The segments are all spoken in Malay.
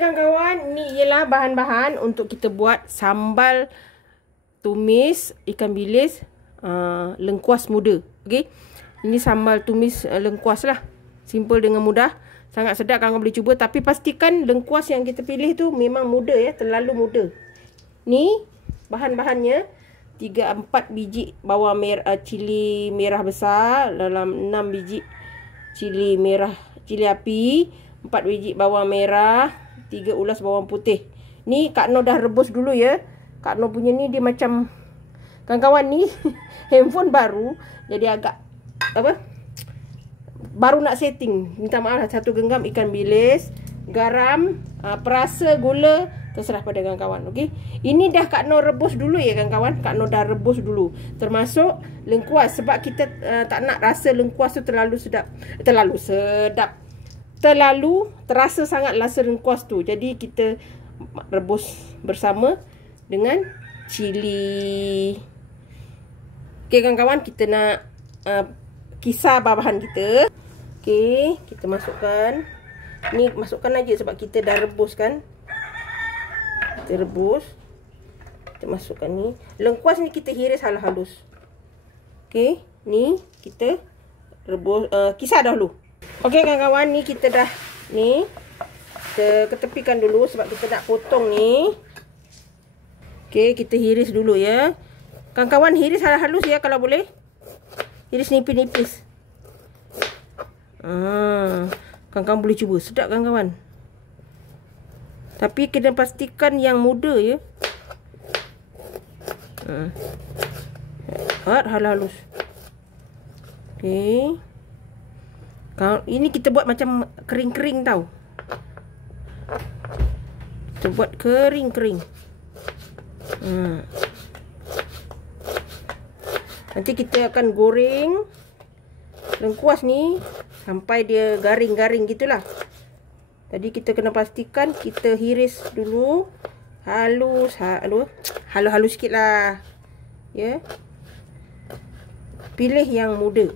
Okey kawan-kawan, ni ialah bahan-bahan untuk kita buat sambal tumis ikan bilis lengkuas muda. Okey. Ini sambal tumis lengkuas lah. Simple dengan mudah. Sangat sedap, kawan boleh cuba, tapi pastikan lengkuas yang kita pilih tu memang muda ya, terlalu muda. Ni bahan-bahannya 3-4 biji bawang merah, cili merah besar, dalam 6 biji cili merah, cili api, 4 biji bawang merah, 3 ulas bawang putih. Ni Kak Noh dah rebus dulu ya. Kak Noh punya ni dia macam, kawan-kawan ni handphone baru, jadi agak baru nak setting. Minta maaf lah. 1 genggam ikan bilis, garam, perasa, gula, terserah pada kawan-kawan. Okey. Ini dah Kak Noh rebus dulu ya kawan-kawan. Kak Noh dah rebus dulu. Termasuk lengkuas, sebab kita tak nak rasa lengkuas tu terlalu terasa sangat rasa lengkuas tu. Jadi kita rebus bersama dengan cili. Okey kawan-kawan, kita nak kisar bahan kita. Okey, kita masukkan. Ni masukkan aja sebab kita dah rebus kan. Kita rebus. Kita masukkan ni. Lengkuas ni kita hiris halus-halus. Okey, ni kita rebus, kisar dahulu. Okey kawan-kawan, ni kita dah kita ketepikan dulu sebab kita nak potong ni. Okey, kita hiris dulu ya. Kawan-kawan, hiris halus-halus ya kalau boleh. Hiris nipis-nipis. Kawan-kawan boleh cuba. Sedap kawan-kawan. Tapi kena pastikan yang muda ya. Halus-halus. Okey. Ini kita buat macam kering-kering tau. Kita buat kering-kering. Nanti kita akan goreng lengkuas ni sampai dia garing-garing gitulah. Tadi kita kena pastikan kita hiris dulu halus sikit lah ya. Pilih yang muda.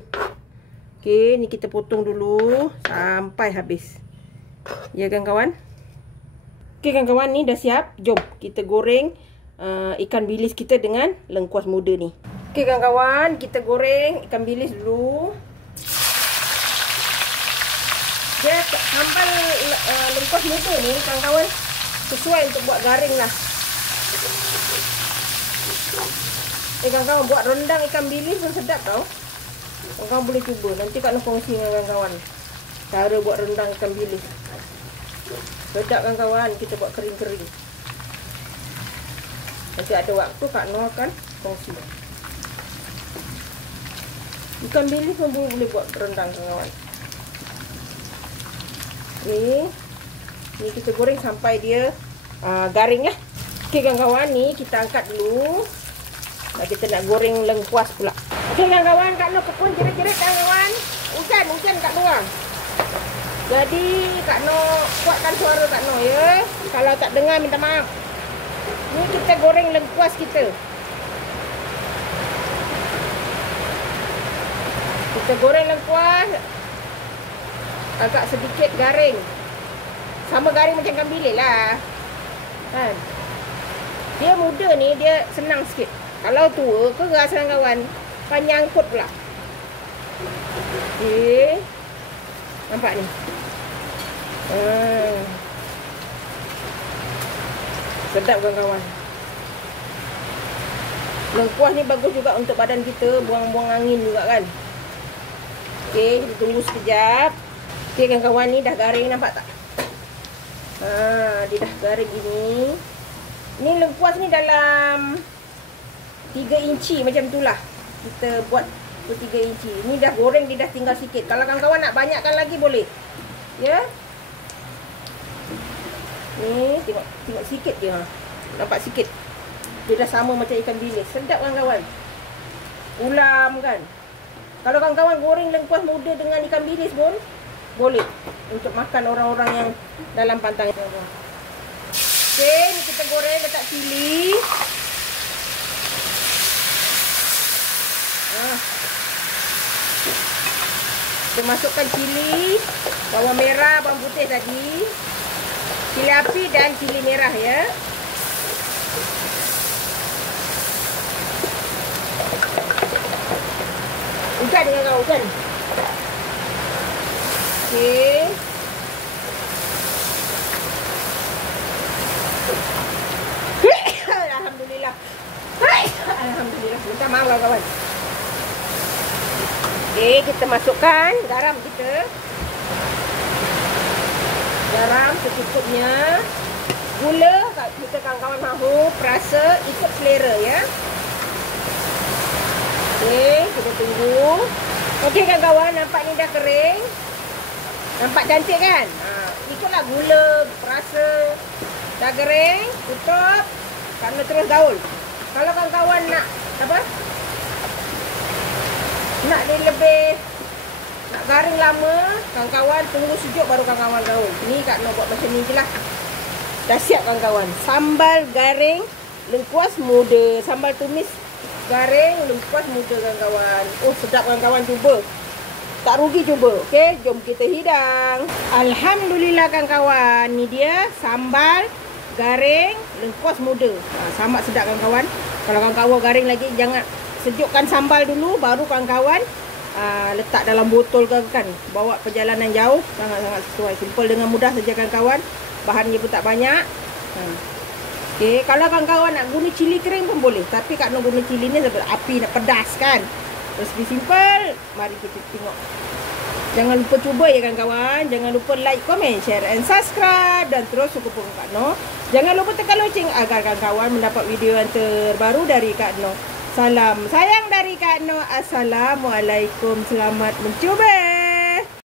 Okey, ni kita potong dulu sampai habis ya kawan-kawan. Okey kawan-kawan, ni dah siap. Jom kita goreng ikan bilis kita dengan lengkuas muda ni. Okey kawan-kawan, kita goreng ikan bilis dulu. Dia sambal lengkuas muda ni kawan-kawan sesuai untuk buat garing lah. Kawan-kawan, buat rendang ikan bilis pun sedap tau. Kawan-kawan boleh cuba. Nanti Kak Noh kongsi dengan kawan-kawan cara buat rendang ikan bilis. Sedap kawan-kawan, kita buat kering-kering. Nanti ada waktu Kak Noh akan kongsi. Ikan bilis pun boleh buat rendang kawan-kawan. Ni kita goreng sampai dia garing ya. Okey kawan-kawan, ni kita angkat dulu. Dan kita nak goreng lengkuas pula. Okey kawan-kawan, Kak Noh kepun jerit-jerit kawan-kawan. Hujan kat luar. Jadi Kak Noh kuatkan suara Kak Noh ya. Kalau tak dengar minta maaf. Ni kita goreng lengkuas kita. Kita goreng lengkuas agak sedikit garing. Sama garing macam ikan bilis lah. Kan? Dia muda ni, dia senang sikit. Kalau tua, keras kawan-kawan. Panjang kot pula. Okey. Nampak ni? Sedap kawan-kawan. Lengkuas ni bagus juga untuk badan kita. Buang-buang angin juga kan. Okey, kita tunggu sekejap. Okey kawan-kawan, ni dah garing, nampak tak? Dia dah garing gini. Ni lengkuas ni dalam 3 inci macam itulah. Kita buat tu 3 inci. Ni dah goreng, dia dah tinggal sikit. Kalau kawan-kawan nak banyakkan lagi boleh. Ya. Ni tengok sikit je. Nampak sikit. Dia dah sama macam ikan bilis. Sedap kawan-kawan. Ulam kan. Kalau kawan-kawan goreng lengkuas muda dengan ikan bilis pun boleh untuk makan orang-orang yang dalam pantang. Okey, ni kita goreng letak cili. Kita masukkan cili, bawang merah, bawang putih tadi. Cili api dan cili merah ya. Hujan dengan kau, hujan. Okey. Alhamdulillah. Alhamdulillah. Minta maaf kawan-kawan. Okey, kita masukkan garam kita. Garam secukupnya. Gula kita kawan-kawan mahu perasa ikut selera ya. Okey, kita tunggu. Okey kawan-kawan, nampak ni dah kering. Nampak cantik kan? Ikutlah gula, perasa. Dah kering, tutup. Kerana terus gaul. Kalau kawan-kawan nak apa? Nak dia lebih nak garing lama, kawan-kawan tunggu sejuk baru kawan-kawan gaul. Ni Kak Noh buat macam ni je lah. Dah siap kawan-kawan. Sambal garing lengkuas muda. Sambal tumis garing lengkuas muda kawan-kawan. Oh sedap kawan-kawan, cuba. Tak rugi cuba. Okey, jom kita hidang. Alhamdulillah kawan-kawan. Ni dia sambal garing lengkuas muda. Sama sedap kawan-kawan. Kalau kawan-kawan garing lagi, jangan sejukkan sambal dulu, baru kawan-kawan letak dalam botol kan. Bawa perjalanan jauh, sangat-sangat sesuai. Simple dengan mudah saja kawan-kawan. Bahannya pun tak banyak. Okey, kalau kawan-kawan nak guna cili kering pun boleh. Tapi Kak Noh guna cili ni sebab api nak pedas kan. Resipi simple. Mari kita tengok. Jangan lupa cuba ya kawan-kawan. Jangan lupa like, komen, share and subscribe. Dan terus sokong Kak Noh. Jangan lupa tekan loceng agar kawan-kawan mendapat video yang terbaru dari Kak Noh. Salam sayang dari Kak Noh. Assalamualaikum. Selamat mencuba.